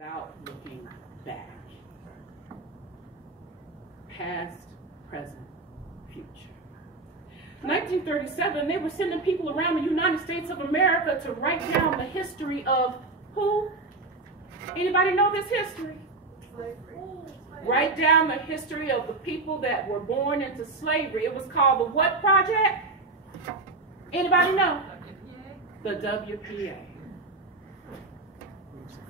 without looking back. Past, present, future. 1937, they were sending people around the United States of America to write down the history of who? Anybody know this history? Slavery. Write down the history of the people that were born into slavery. It was called the what project? Anybody know? The WPA.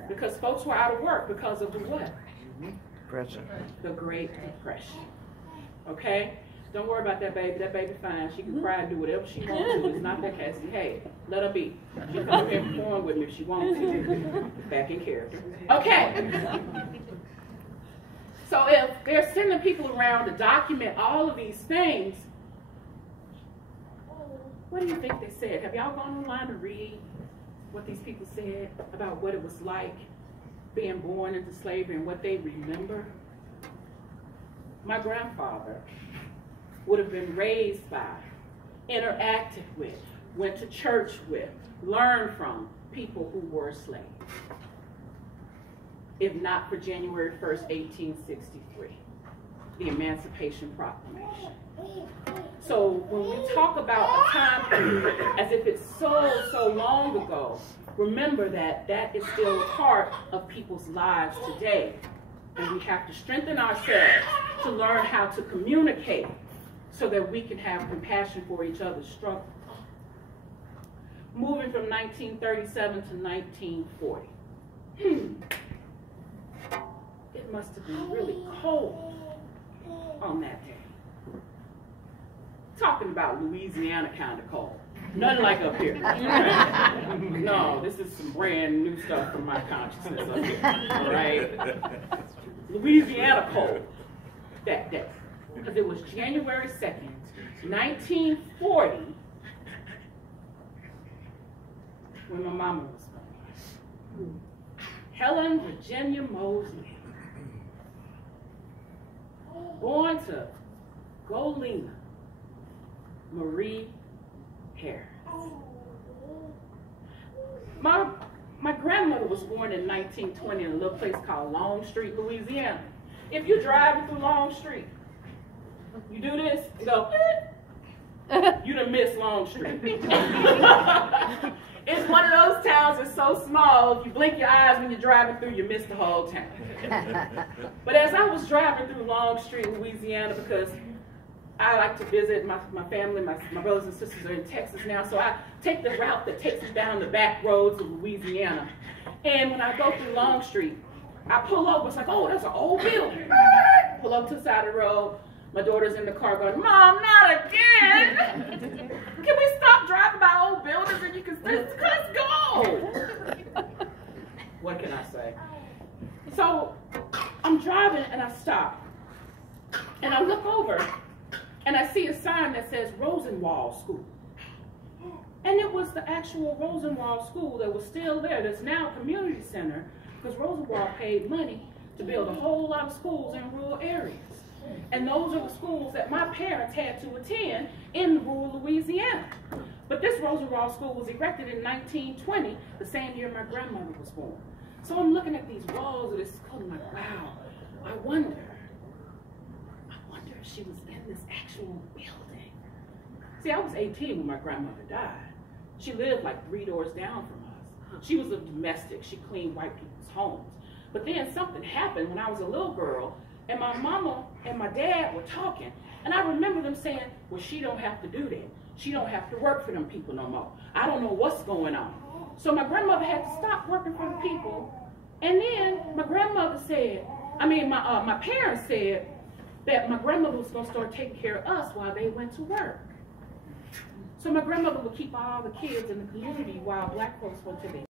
Because folks were out of work because of the what? Depression. The Great Depression. Okay? Don't worry about that baby. That baby fine. She can cry and do whatever she wants to. It's not that Cassie. Hey, let her be. She can come here and perform with me if she wants to. Back in character. Okay. So if they're sending people around to document all of these things, what do you think they said? Have y'all gone online to read what these people said about what it was like being born into slavery and what they remember? My grandfather would have been raised by, interacted with, went to church with, learned from people who were slaves. If not for January 1st, 1863, the Emancipation Proclamation. So when we talk about a time period as if it's so long ago, remember that that is still a part of people's lives today. And we have to strengthen ourselves to learn how to communicate so that we can have compassion for each other's struggle. Moving from 1937 to 1940. It must have been really cold on that day. Talking about Louisiana kind of cold. Nothing like up here. No, this is some brand new stuff from my consciousness up here. All right? Louisiana cold that day. Because it was January 2nd, 1940, when my mama was born. Helen Virginia Mosley. Born to Golina Marie Harris. My grandmother was born in 1920 in a little place called Longstreet, Louisiana. If you're driving through Longstreet, you do this, you go, you done missed Longstreet. It's one of those towns that's so small, if you blink your eyes when you're driving through, you miss the whole town. But as I was driving through Longstreet, Louisiana, because I like to visit my family, my brothers and sisters are in Texas now, so I take the route that takes us down the back roads of Louisiana. And when I go through Longstreet, I pull over, it's like, oh, that's an old building. Pull up to the side of the road, my daughter's in the car going, Mom, not again. Can we stop driving by old buildings and you can let's go. What can I say? So I'm driving and I stop. And I look over and I see a sign that says Rosenwald School. And it was the actual Rosenwald School that was still there, that's now a community center, because Rosenwald paid money to build a whole lot of schools in rural areas. And those are the schools that my parents had to attend in rural Louisiana. But this Rosenwald School was erected in 1920, the same year my grandmother was born. So I'm looking at these walls of this school and I'm like, wow, I wonder if she was in this actual building. See, I was 18 when my grandmother died. She lived like 3 doors down from us. She was a domestic. She cleaned white people's homes. But then something happened when I was a little girl, and my mama and my dad were talking, and I remember them saying, well, she don't have to do that. She don't have to work for them people no more. I don't know what's going on. So my grandmother had to stop working for the people, and then my grandmother said, my parents said that my grandmother was going to start taking care of us while they went to work. So my grandmother would keep all the kids in the community while black folks went to their